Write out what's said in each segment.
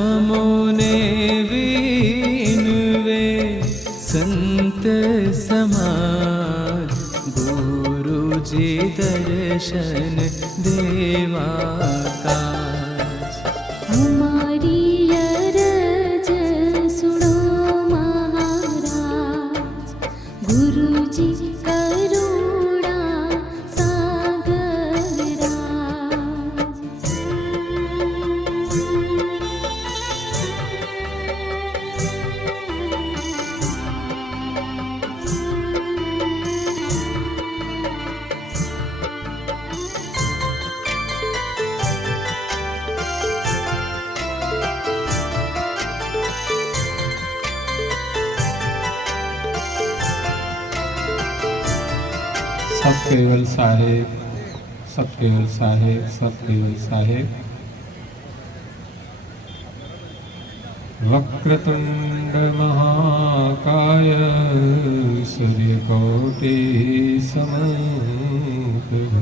मो ने सन्त समान गुरुजी दश सब केवल साहेब सब केवल साहेब सब केवल साहेब वक्रतुंड महाकाय सूर्यकोटि समप्रभ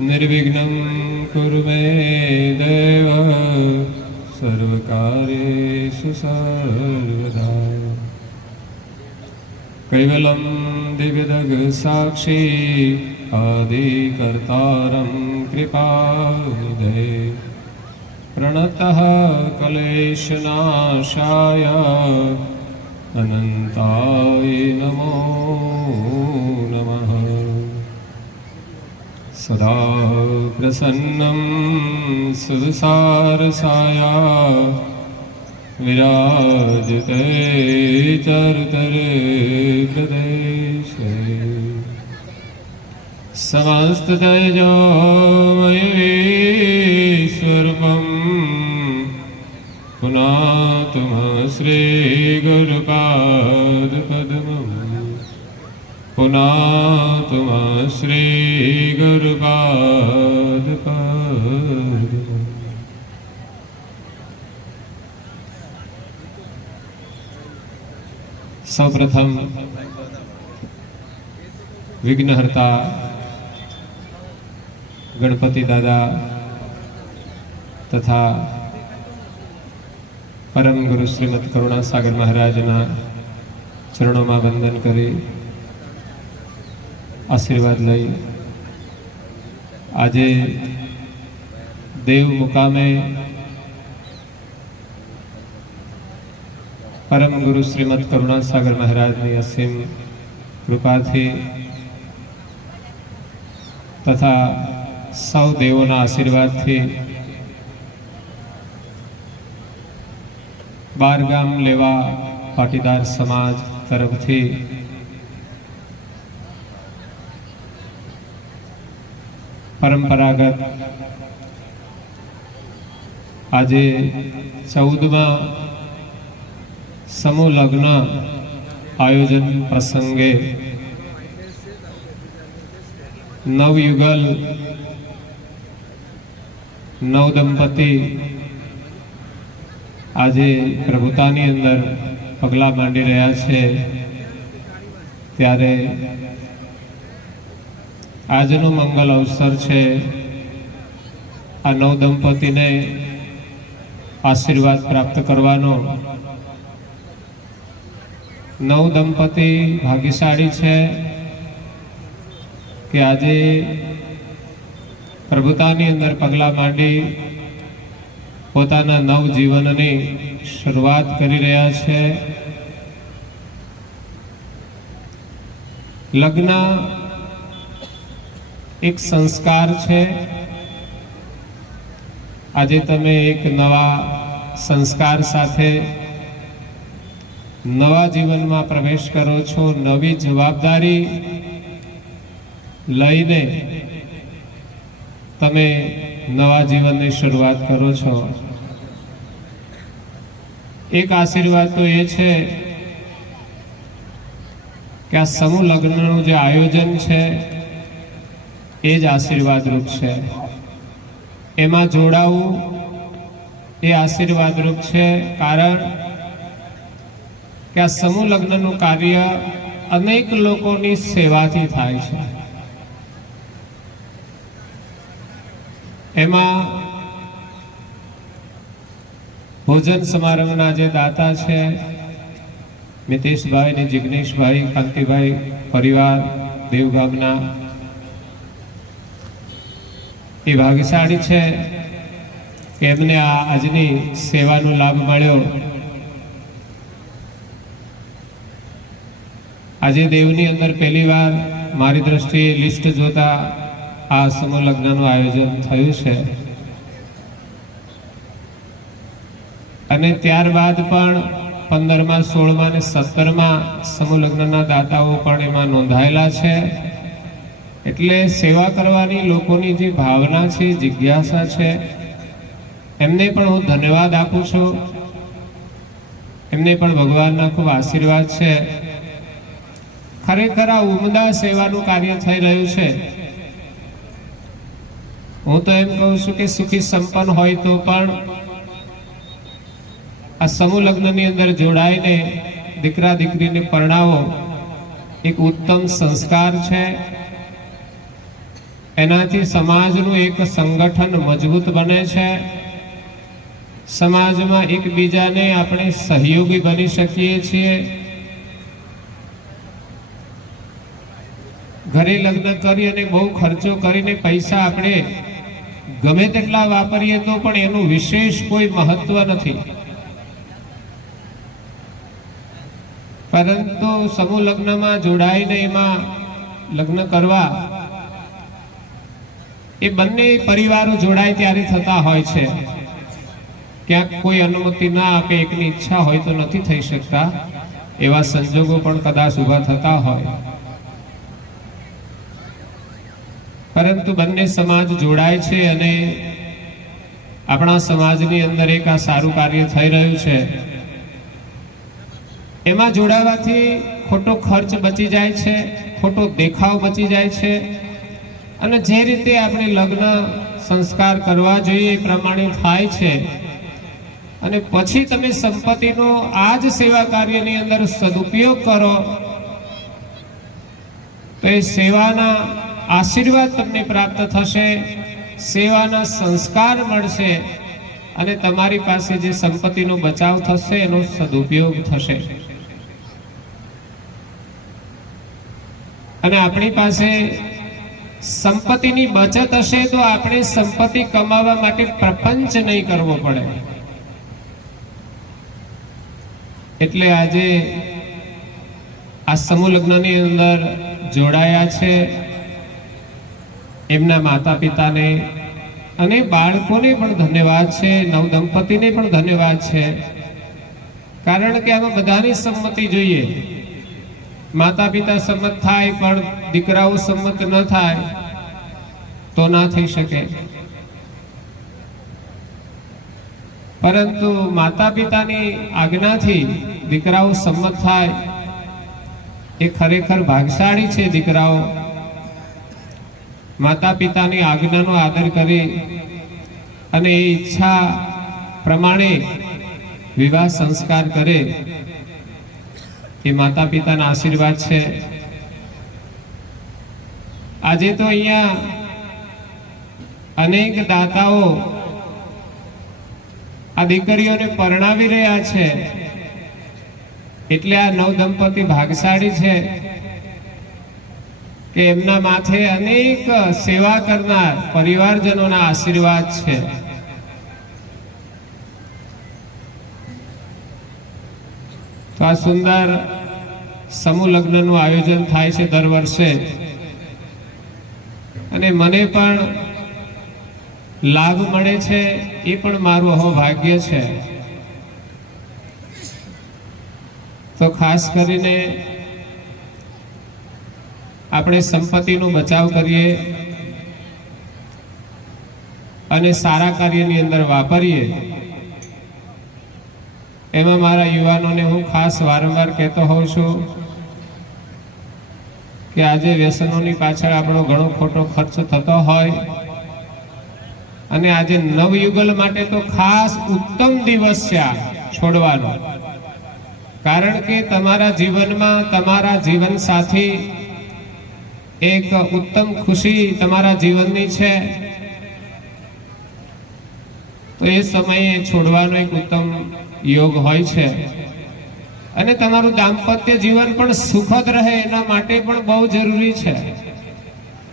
निर्विघ्नं कुरु मे देव सर्वकार्येषु सर्वदा कैवलं दिव्यदग साक्षी आदिकर्तारं कृपानिधे प्रणतः कलेशनाशाय अनन्ताय नमो नमः सदा प्रसन्नं सुसारसाया विराजते चरुतरे प्रदेशे समस्ततैजोमयीश्वरूपं पुनातुम श्रीगुरुपादपद्मम् पुनातुम श्रीगुरुपादपद्मम् સૌપ્રથમ વિઘ્નહર્તા ગણપતિ દાદા તથા પરમ ગુરુ શ્રીમદ કરુણા સાગર મહારાજના ચરણોમાં વંદન કરી, આશીર્વાદ લઈ. આજે દેવ મુકામે પરમ ગુરુ શ્રીમદ કરુણા સાગર મહારાજની અસીમ કૃપાથી તથા સૌ દેવોના આશીર્વાદથી બારગામ લેવા પાટીદાર સમાજ તરફથી પરંપરાગત આજે ચૌદમાં સમૂહ લગ્ન આયોજન પ્રસંગે નવયુગલ નવ દંપતી આજે પ્રભુતાની અંદર પગલાં માંડી રહ્યા છે. ત્યારે આજનો મંગલ અવસર છે. આ નવ દંપતીને આશીર્વાદ પ્રાપ્ત કરવાનો. નવ દંપતી ભાગ્યશાળી છે કે આજે પ્રભુતાની અંદર પગલાં માંડી પોતાના નવ જીવનની શરૂઆત કરી રહ્યા છે. લગ્ન એક સંસ્કાર છે. આજે તમે એક નવા સંસ્કાર સાથે નવા જીવનમાં પ્રવેશ કરો છો. નવી જવાબદારી લઈને તમે નવા જીવનની શરૂઆત કરો છો? એક આશીર્વાદ તો એ છે કે આ સમૂહ લગ્નનું જે આયોજન છે, એ જ આશીર્વાદરૂપ છે. એમાં જોડાવું એ આશીર્વાદરૂપ છે, કારણ કે આ સમૂહ લગ્નનું કાર્ય અનેક લોકોની સેવાથી થાય છે. એમાં ભોજન સમારંભના જે દાતા છે, મિતેશભાઈ ને જિગ્નેશભાઈ, કાંતિભાઈ પરિવાર દેવગામના એ ભાગ્યશાળી છે કે એમને આ આજની સેવાનો લાભ મળ્યો. આજે દેવની અંદર પહેલી વાર મારી દ્રષ્ટિએ લિસ્ટ જોતા આ સમૂહ લગ્નનું આયોજન થયું છે. અને ત્યારબાદ પણ પંદરમાં, સોળમાં અને સત્તરમાં સમૂહ લગ્નના દાતાઓ પણ એમાં નોંધાયેલા છે. એટલે સેવા કરવાની લોકોની જે ભાવના છે, જિજ્ઞાસા છે, એમને પણ હું ધન્યવાદ આપું છું. એમને પણ ભગવાનના ખૂબ આશીર્વાદ છે. ખરેખર આ ઉમદા સેવાનું કાર્ય થઈ રહ્યું છે. હું તો એમ કહું છું કે સુખી સંપન્ન હોય તો પણ આ સમૂહ લગ્નની અંદર જોડાઈને દીકરા દીકરીને પરણાવો. એક ઉત્તમ સંસ્કાર છે. એનાથી સમાજનું એક સંગઠન મજબૂત બને છે. સમાજમાં એકબીજાને આપણે સહયોગી બની શકીએ છીએ. ઘરે લગ્ન કરી અને બહુ ખર્ચો કરીને પૈસા આપણે ગમે તેટલા વાપરીએ તો પણ એનું વિશેષ કોઈ મહત્વ નથી. પરંતુ સમૂહ લગ્નમાં જોડાઈને એમાં લગ્ન કરવા, એ બંને પરિવારો જોડાય ત્યારે થતા હોય છે. ક્યાંક કોઈ અનુમતિ ના આપે, એકની ઈચ્છા હોય તો નથી થઈ શકતા, એવા સંજોગો પણ કદાચ ઊભા થતા હોય. પરંતુ બંને સમાજ જોડાય છે અને આપણા સમાજની અંદર એક આ સારું કાર્ય થઈ રહ્યું છે. એમાં જોડાવાથી ખોટો ખર્ચ બચી જાય છે, ખોટો દેખાવ બચી જાય છે અને જે રીતે આપણે લગ્ન સંસ્કાર કરવા જોઈએ એ પ્રમાણે થાય છે. અને પછી તમે સંપત્તિનો આ જ સેવા કાર્યની અંદર સદુપયોગ કરો, તો એ સેવાના આશીર્વાદ તમને પ્રાપ્ત થશે, સેવાના સંસ્કાર મળશે અને તમારી પાસે જે સંપત્તિનો બચાવ થશે, એનો સદુપયોગ થશે. અને આપણી પાસે સંપત્તિની બચત હશે તો આપણે સંપત્તિ કમાવા માટે પ્રપંચ નહીં કરવો પડે. એટલે આજે આ સમૂહ લગ્નની અંદર જોડાયા છે. એમના માતા પિતાને અને બાળકોને પણ ધન્યવાદ છે, નવદંપતિને પણ ધન્યવાદ છે. કારણ કે આમાં બધાની સંમતિ જોઈએ. માતા પિતા સંમત થાય, પણ દીકરાઓ સંમત ન થાય, તો ના થઈ શકે. પરંતુ માતા પિતાની આજ્ઞાથી દીકરાઓ સંમત થાય, એ ખરેખર ભાગશાળી છે દીકરાઓ. માતા પિતાની આજ્ઞાનો આદર કરે અને એ ઈચ્છા પ્રમાણે વિવાહ સંસ્કાર કરે. એ માતા પિતાના આશીર્વાદ છે. આજે તો અહીંયા અનેક દાતાઓ આ દીકરીઓને પરણાવી રહ્યા છે. એટલે આ નવ દંપતી ભાગશાળી છે. એમના માથે અનેક સેવા કરનાર પરિવારજનોના આશીર્વાદ છે. તો આ સુંદર સમૂહ લગ્નનું આયોજન થાય છે દર વર્ષે. અને મને પણ લાભ મળે છે, એ પણ મારું અહોભાગ્ય છે. તો ખાસ કરીને આપણે સંપત્તિનો બચાવ કરીએ અને સારા કાર્યની અંદર વાપરીએ. એમાં મારા યુવાનોને હું ખાસ વારંવાર કહેતો હોઉં છું કે આજે વ્યસનોની પાછળ આપણો ઘણો ખોટો ખર્ચ થતો હોય અને આજે નવયુગલ માટે તો ખાસ ઉત્તમ દિવસ છે આ છોડવાનો. કારણ કે તમારા જીવનમાં તમારા જીવન સાથી એક ઉત્તમ ખુશી તમારા જીવનની છે. તો એ સમયે છોડવાનો એક ઉત્તમ યોગ હોય છે. અને તમારું દાંપત્ય જીવન પણ સુખદ રહે એના માટે પણ બહુ જરૂરી છે.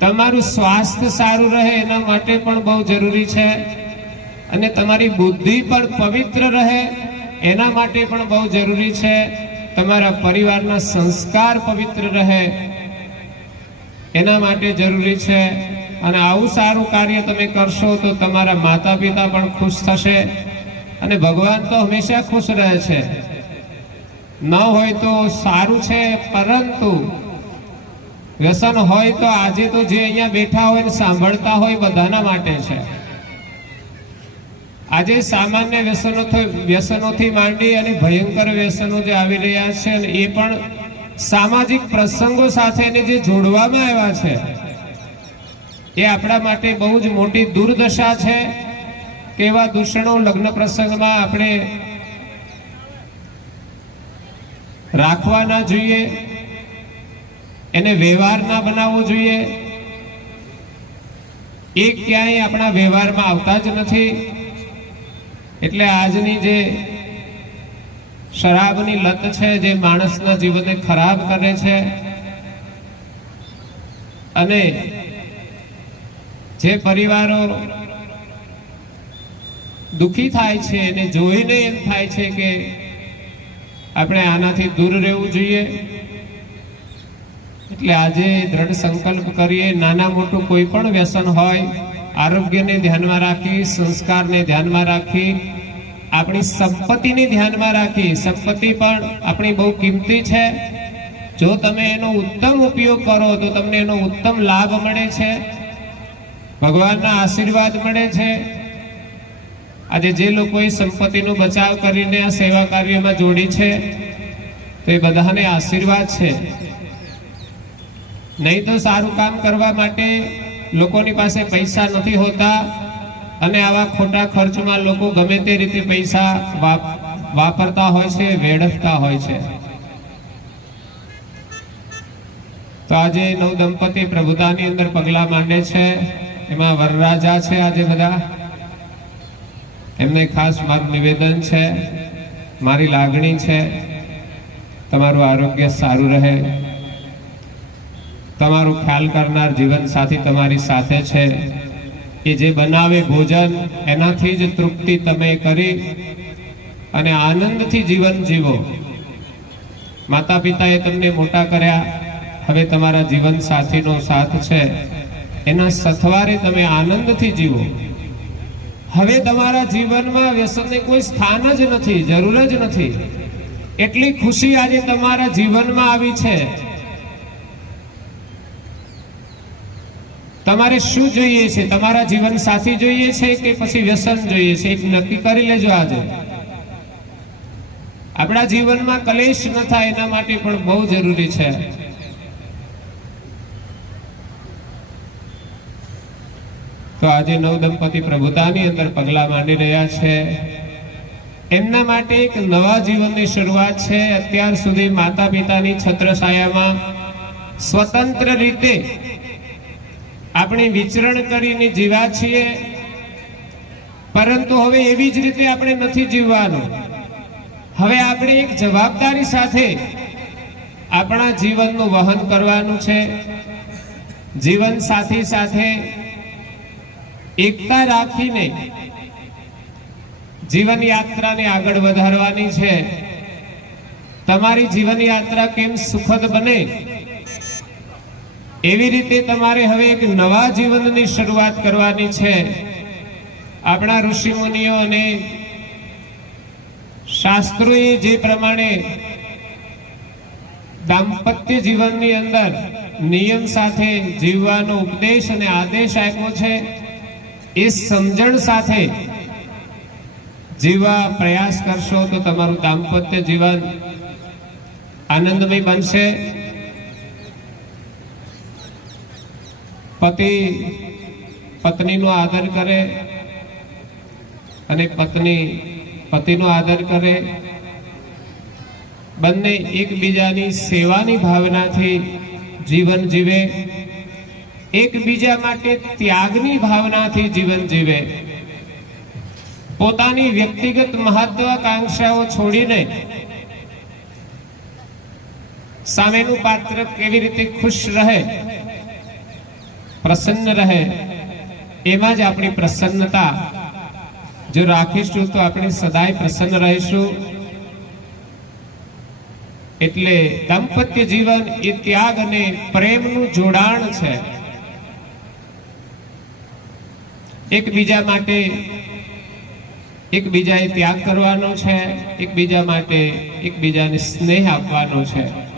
તમારું સ્વાસ્થ્ય સારું રહે એના માટે પણ બહુ જરૂરી છે. અને તમારી બુદ્ધિ પણ પવિત્ર રહે એના માટે પણ બહુ જરૂરી છે. તમારા પરિવારના સંસ્કાર પવિત્ર રહે એના માટે જરૂરી છે અને આવું સારું કાર્ય તમે કરશો તો તમારા માતા પિતા પણ ખુશ થશે અને ભગવાન તો હંમેશા ખુશ રહે છે. ન હોય તો સારું છે, પરંતુ વ્યસન હોય તો આજે તો જે અહીંયા બેઠા હોય ને સાંભળતા હોય બધાના માટે છે. આજે સામાન્ય વ્યસનો વ્યસનોથી માંડી અને ભયંકર વ્યસનો જે આવી રહ્યા છે એ પણ સામાજિક પ્રસંગો સાથે એને જે જોડવામાં આવ્યા છે, એ આપણા માટે બહુ જ મોટી દુર્દશા છે કેવા દૂષણો લગ્ન પ્રસંગમાં આપણે રાખવા ના જોઈએ, એને વ્યવહાર ના બનાવવો જોઈએ. એ ક્યાંય આપણા વ્યવહારમાં આવતા જ નથી. એટલે આજની જે શરાબની લત છે જે માણસના જીવનને ખરાબ કરે છે. અને જે પરિવારો દુખી થાય છે, એને જોઈને એમ થાય છે કે આપણે આનાથી દૂર રહેવું જોઈએ. એટલે આજે દ્રઢ સંકલ્પ કરીએ, નાના મોટું કોઈ પણ વ્યસન હોય, આરોગ્યને ધ્યાનમાં રાખી, સંસ્કારને ધ્યાનમાં રાખી આપણી સંપત્તિને ધ્યાનમાં રાખી, સંપત્તિ પણ આપણી બહુ કિંમતી છે. જો તમે એનો ઉત્તમ ઉપયોગ કરો, તો તમને એનો ઉત્તમ લાભ મળે છે. ભગવાનના આશીર્વાદ મળે છે. આજે જે લોકોએ સંપત્તિનો બચાવ કરીને આ સેવા કાર્યમાં જોડી છે, તો બધાને આશીર્વાદ છે. નહીં તો સારું કામ કરવા માટે લોકોની પાસે પૈસા નથી હોતા. અને આવા ખોટા ખર્ચમાં લોકો ગમે તે રીતે પૈસા વાપ- વાપરતા હોય છે, વેડફતા હોય છે. તો આજે નવ દંપતી પ્રભુતાની અંદર પગલા માંડે છે. એમાં વરરાજા છે આજે બધા. એમને ખાસ મારું નિવેદન છે. મારી લાગણી છે. તમારું આરોગ્ય સારું રહે. તમારું ખ્યાલ કરનાર જીવન સાથી તમારી સાથે છે. કે જે બનાવે ભોજન, એનાથી જ તૃપ્તિ તમે કરી અને આનંદથી જીવન જીવો. માતા પિતાએ તમને મોટા કર્યા. હવે તમારા જીવન સાથીનો સાથ છે. એના સથવારે તમે આનંદથી જીવો. હવે તમારા જીવનમાં વ્યસનની કોઈ સ્થાન જ નથી, જરૂર જ નથી. એટલી ખુશી આજે તમારા જીવનમાં આવી છે. તમારે શું જોઈએ છે? તમારા જીવન સાથી જોઈએ છે કે પછી વ્યસન જોઈએ છે? એક નક્કી કરી લેજો આજે. આપણા જીવનમાં કલેશ ન થાય એના માટે પણ બહુ જરૂરી છે. તો આજે નવ દંપતી પ્રભુતાની અંદર પગલા માંડી રહ્યા છે. એમના માટે એક નવા જીવનની શરૂઆત છે. અત્યાર સુધી માતા પિતાની છત્રછાયામાં સ્વતંત્ર રીતે આપણે વિચરણ કરીને જીવા છીએ. પરંતુ હવે એવી જ રીતે આપણે નથી જીવવાનું. હવે આપણે એક જવાબદારી સાથે આપણા જીવનનું વહન કરવાનું છે. જીવન સાથી સાથે એકતા રાખીને જીવન યાત્રાને આગળ વધારવાની છે. તમારી જીવન યાત્રા કેમ સુખદ બને? એવી રીતે તમારે હવે એક નવા જીવનની શરૂઆત કરવાની છે. આપણા ઋષિ મુનિઓ અને શાસ્ત્રોએ જે પ્રમાણે દાંપત્ય જીવનની અંદર નિયમ સાથે જીવવાનો ઉપદેશ અને આદેશ આપ્યો છે, એ સમજણ સાથે જીવવા પ્રયાસ કરશો તો તમારું દાંપત્ય જીવન આનંદમય બનશે. પતિ પત્નીનો આદર કરે અને પત્ની પતિનો આદર કરે, બંને એકબીજાની સેવાની ભાવનાથી જીવન જીવે, એકબીજા માટે ત્યાગની ભાવનાથી જીવન જીવે. પોતાની વ્યક્તિગત મહત્વાકાંક્ષાઓ છોડીને સામેનું પાત્ર કેવી રીતે ખુશ રહે પ્રસન્ન રહે. એમાં જ આપણી પ્રસન્નતા. જો રાખીશું તો આપણે સદાય પ્રસન્ન રહીશું. એટલે દાંપત્ય જીવન એ ત્યાગ અને પ્રેમનું જોડાણ છે. એકબીજા માટે એકબીજાએ ત્યાગ કરવાનો છે. એકબીજા માટે એકબીજાને સ્નેહ આપવાનો છે.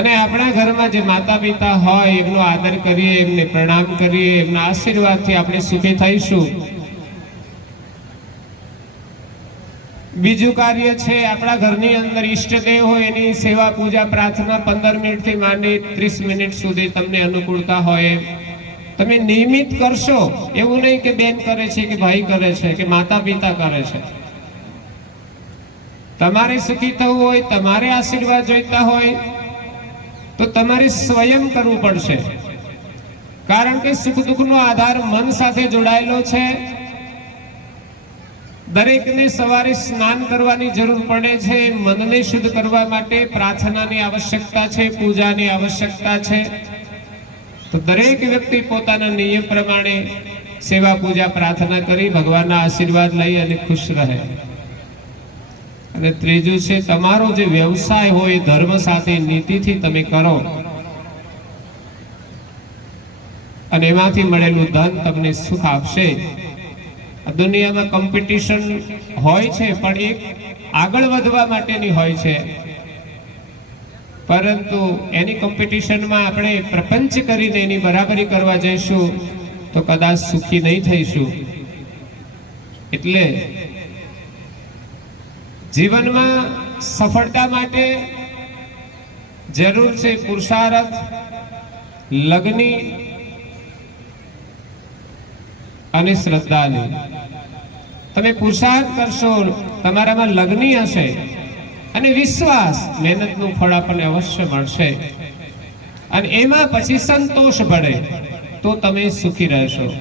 અને આપણા ઘરમાં જે માતા પિતા હોય, એમનો આદર કરીએ, એમને પ્રણામ કરીએ, એમના આશીર્વાદથી આપણે સુખી થઈશું. બીજું કાર્ય છે, આપણા ઘરની અંદર ઈષ્ટદેવ હોય, એની સેવા પૂજા પ્રાર્થના પંદર મિનિટથી માંડી ત્રીસ મિનિટ સુધી તમને અનુકૂળતા હોય. તમે નિયમિત કરશો. એવું નહીં કે બેન કરે છે કે ભાઈ કરે છે કે માતા પિતા કરે છે. તમારે સુખી થવું હોય, તમારે આશીર્વાદ જોઈતા હોય તો તમારે સ્વયં કરવું પડશે. કારણ કે સુખ દુઃખનો આધાર મન સાથે જોડાયેલો છે. દરેકને સવારે સ્નાન કરવાની જરૂર પડે છે. મનને શુદ્ધ કરવા માટે પ્રાર્થનાની આવશ્યકતા છે, પૂજાની આવશ્યકતા છે. તો દરેક વ્યક્તિ પોતાના નિયમ પ્રમાણે સેવા, પૂજા, પ્રાર્થના કરી ભગવાનના આશીર્વાદ લઈ અને ખુશ રહે. અને ત્રીજું છે, તમારો જે વ્યવસાય હોય ધર્મ સાથે, નીતિથી તમે કરો. અને એમાંથી મળેલું ધન તમને સુખ આપશે. દુનિયામાં કોમ્પિટિશન હોય છે, પણ એક આગળ વધવા માટેની હોય છે. પરંતુ એની કોમ્પિટિશનમાં આપણે પ્રપંચ કરીને એની બરાબરી કરવા જઈશું, તો કદાચ સુખી નહીં થઈશું. એટલે જીવનમાં સફળતા માટે જરૂર છે પુરુષાર્થ, લગ્ની અને શ્રદ્ધાની. તમે પુરુષાર્થ કરશો, તમારામાં લગ્ની હશે અને વિશ્વાસ, મહેનતનું ફળ આપણને અવશ્ય મળશે. અને એમાં પછી સંતોષ પડે તો તમે સુખી રહેશો.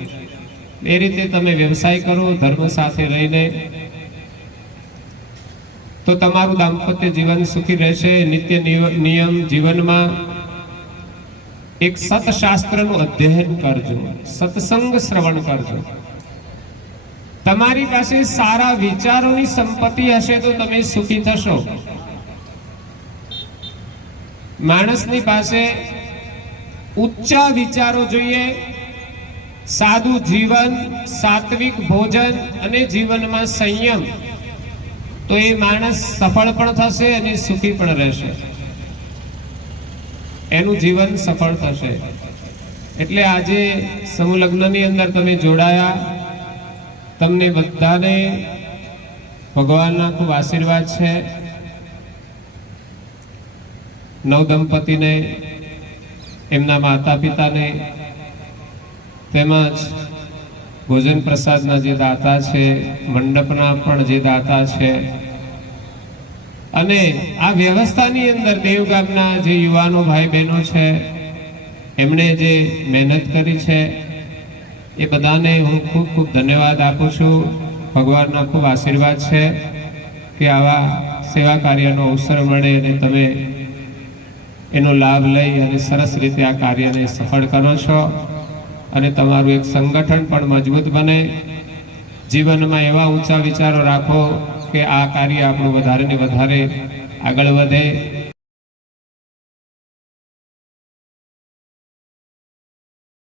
એ રીતે તમે વ્યવસાય કરો, ધર્મ સાથે રહીને તો તમારું દાંપત્ય જીવન સુખી રહેશે, નિત્ય નિયમ જીવનમાં. એક સતશાસ્ત્રનું અધ્યયન કરજો, સત્સંગ શ્રવણ કરજો. તમારી પાસે સારા વિચારોની સંપત્તિ હશે તો તમે સુખી થશો. માણસની પાસે ઊંચા વિચારો જોઈએ, સાદું જીવન, સાત્વિક ભોજન અને જીવનમાં સંયમ. તો એ માણસ સફળ પણ થશે અને સુખી પણ રહેશે. એનું જીવન સફળ થશે. એટલે આજે સમૂહ લગ્નની અંદર તમે જોડાયા. તમને બધાને ભગવાનના ખૂબ આશીર્વાદ છે. નવદંપતિને, એમના માતા પિતાને તેમજ ભોજન પ્રસાદના જે દાતા છે, મંડપના પણ જે દાતા છે, અને આ વ્યવસ્થાની અંદર દેવગામના જે યુવાનો ભાઈ બહેનો છે, એમણે જે મહેનત કરી છે, એ બધાને હું ખૂબ ખૂબ ધન્યવાદ આપું છું. ભગવાનના ખૂબ આશીર્વાદ છે કે આવા સેવા કાર્યનો અવસર મળે અને તમે એનો લાભ લઈ અને સરસ રીતે આ કાર્યને સફળ કરો છો. અને તમારું એક સંગઠન પણ મજબૂત બને. જીવનમાં એવા ઊંચા વિચારો રાખો કે આ કાર્ય આપણું વધારે ને વધારે આગળ વધે.